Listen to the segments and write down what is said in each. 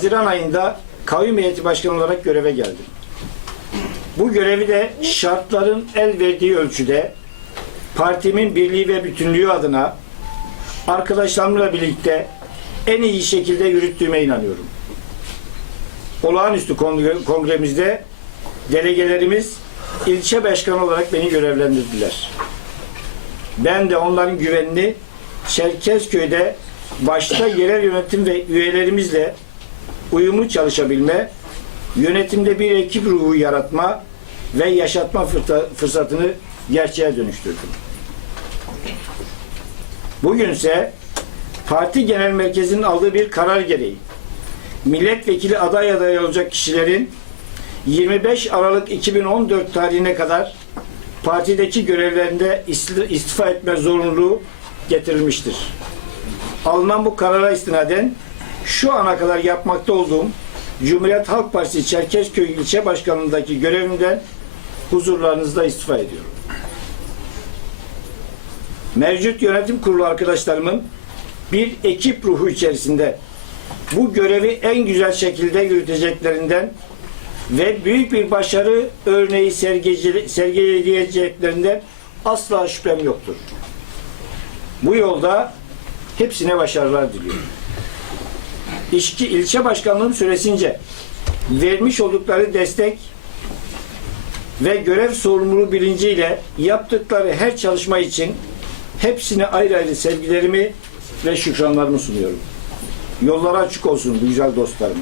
Haziran ayında kayyum heyeti başkanı olarak göreve geldim. Bu görevi de şartların el verdiği ölçüde partimin birliği ve bütünlüğü adına arkadaşlarımla birlikte en iyi şekilde yürüttüğüme inanıyorum. Olağanüstü kongre- kongremizde delegelerimiz ilçe başkanı olarak beni görevlendirdiler. Ben de onların güvenini Çerkezköy'de başta yerel yönetim ve üyelerimizle uyumlu çalışabilme, yönetimde bir ekip ruhu yaratma ve yaşatma fırsatını gerçeğe dönüştürdüm. Bugünse parti genel merkezinin aldığı bir karar gereği milletvekili aday adayı olacak kişilerin 25 Aralık 2014 tarihine kadar partideki görevlerinde isti- istifa etme zorunluluğu getirilmiştir. Alınan bu karara istinaden şu ana kadar yapmakta olduğum Cumhuriyet Halk Partisi Çerkezköy ilçe başkanlığındaki görevimden huzurlarınızda istifa ediyorum. Mevcut yönetim kurulu arkadaşlarımın bir ekip ruhu içerisinde bu görevi en güzel şekilde yürüteceklerinden ve büyük bir başarı örneği sergile- sergileyeceklerinden asla şüphem yoktur. Bu yolda hepsine başarılar diliyorum. İşki ilçe başkanlığım süresince vermiş oldukları destek ve görev sorumluluğu bilinciyle yaptıkları her çalışma için hepsine ayrı ayrı sevgilerimi ve şükranlarımı sunuyorum. Yolları açık olsun bu güzel dostlarım.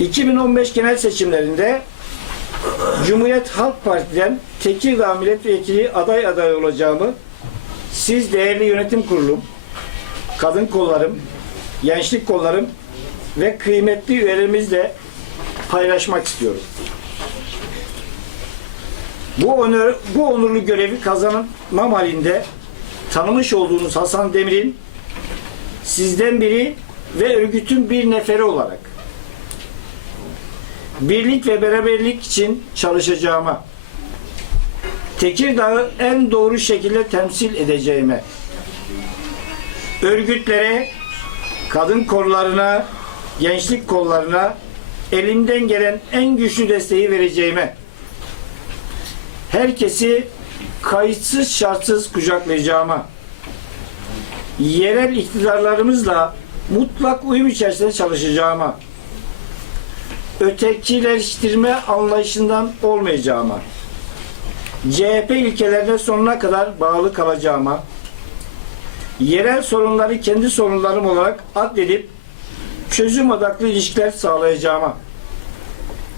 ...2015 genel seçimlerinde... ...Cumhuriyet Halk Parti'den... ...Tekirdağ Milletvekili aday aday olacağımı... ...siz değerli yönetim kurulum... ...kadın kollarım... ...gençlik kollarım... ...ve kıymetli üyelerimizle... ...paylaşmak istiyorum. Bu onur, bu onurlu görevi kazanmam halinde tanımış olduğunuz Hasan Demir'in sizden biri ve örgütün bir neferi olarak birlik ve beraberlik için çalışacağıma Tekirdağ'ı en doğru şekilde temsil edeceğime örgütlere, kadın kollarına, gençlik kollarına elimden gelen en güçlü desteği vereceğime herkesi kayıtsız şartsız kucaklayacağıma, yerel iktidarlarımızla mutlak uyum içerisinde çalışacağıma, ötekileştirme anlayışından olmayacağıma, CHP ilkelerine sonuna kadar bağlı kalacağıma, yerel sorunları kendi sorunlarım olarak addedip çözüm odaklı ilişkiler sağlayacağıma,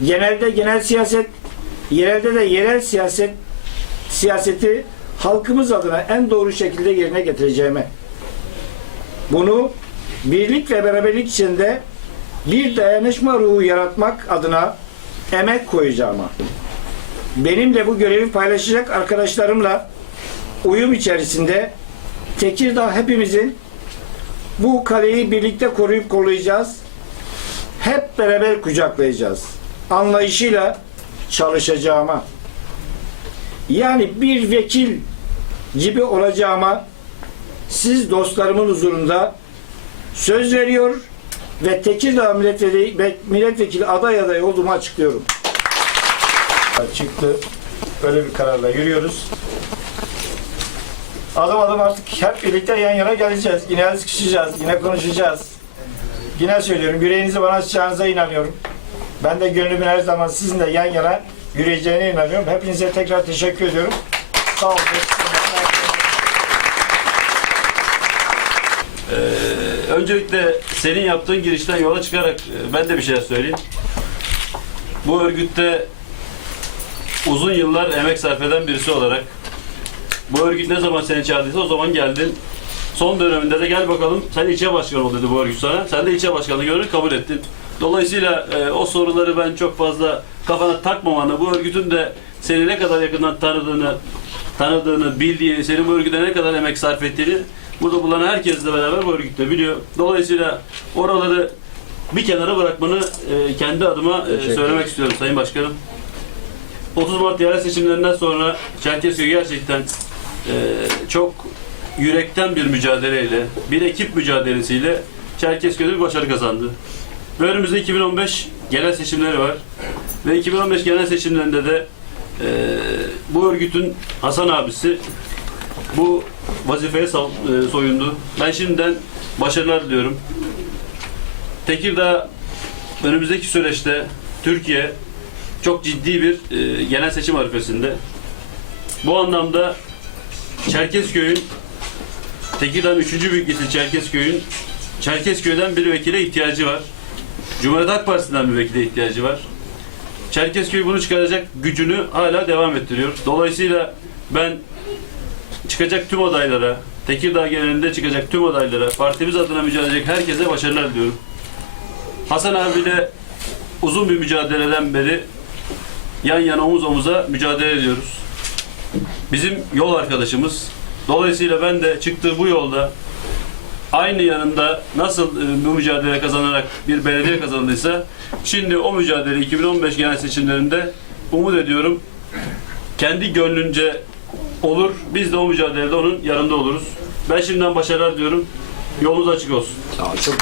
genelde genel siyaset, yerelde de yerel siyaset siyaseti halkımız adına en doğru şekilde yerine getireceğime, bunu birlik ve beraberlik içinde bir dayanışma ruhu yaratmak adına emek koyacağıma, benimle bu görevi paylaşacak arkadaşlarımla uyum içerisinde Tekirdağ hepimizin bu kaleyi birlikte koruyup kollayacağız. Hep beraber kucaklayacağız. Anlayışıyla çalışacağıma, yani bir vekil gibi olacağıma siz dostlarımın huzurunda söz veriyor ve Tekirdağ milletvekili, milletvekili aday adayı olduğumu açıklıyorum. Çıktı. Böyle bir kararla yürüyoruz. Adım adım artık hep birlikte yan yana geleceğiz. Yine sıkışacağız, yine konuşacağız. Yine söylüyorum, yüreğinizi bana açacağınıza inanıyorum. Ben de gönlümün her zaman sizinle yan yana yürüyeceğine inanıyorum. Hepinize tekrar teşekkür ediyorum. Sağ olun. Öncelikle senin yaptığın girişten yola çıkarak e, ben de bir şeyler söyleyeyim. Bu örgütte uzun yıllar emek sarf eden birisi olarak bu örgüt ne zaman seni çağırdıysa o zaman geldin. Son döneminde de gel bakalım sen ilçe başkanı ol dedi bu örgüt sana. Sen de ilçe başkanlığı görevini kabul ettin. Dolayısıyla e, o soruları ben çok fazla kafana takmamanı, bu örgütün de seni ne kadar yakından tanıdığını, tanıdığını, bildiğini, senin bu örgüde ne kadar emek sarf ettiğini burada bulunan herkesle beraber bu örgütte biliyor. Dolayısıyla oraları bir kenara bırakmanı e, kendi adıma e, söylemek istiyorum Sayın Başkanım. 30 Mart yerel seçimlerinden sonra Çerkezköy gerçekten e, çok yürekten bir mücadeleyle, bir ekip mücadelesiyle Çerkezköy'de bir başarı kazandı. Ve önümüzde 2015 genel seçimleri var. Ve 2015 genel seçimlerinde de e, bu örgütün Hasan abisi bu vazifeye e, soyundu. Ben şimdiden başarılar diliyorum. Tekirdağ önümüzdeki süreçte Türkiye çok ciddi bir e, genel seçim arifesinde. Bu anlamda Çerkezköy'ün Tekirdağ'ın 3. büyük ilçesi Çerkezköy'ün Çerkezköy'den bir vekile ihtiyacı var. Cumhuriyet Halk Partisi'nden bir vekile ihtiyacı var. Çerkezköy bunu çıkaracak gücünü hala devam ettiriyor. Dolayısıyla ben çıkacak tüm adaylara, Tekirdağ genelinde çıkacak tüm adaylara, partimiz adına mücadele edecek herkese başarılar diliyorum. Hasan abiyle uzun bir mücadeleden beri yan yana omuz omuza mücadele ediyoruz. Bizim yol arkadaşımız. Dolayısıyla ben de çıktığı bu yolda aynı yanında nasıl e, bu mücadele kazanarak bir belediye kazandıysa şimdi o mücadele 2015 genel seçimlerinde umut ediyorum kendi gönlünce olur. Biz de o mücadelede onun yanında oluruz. Ben şimdiden başarılar diyorum. Yolunuz açık olsun. Sağ ol. Çok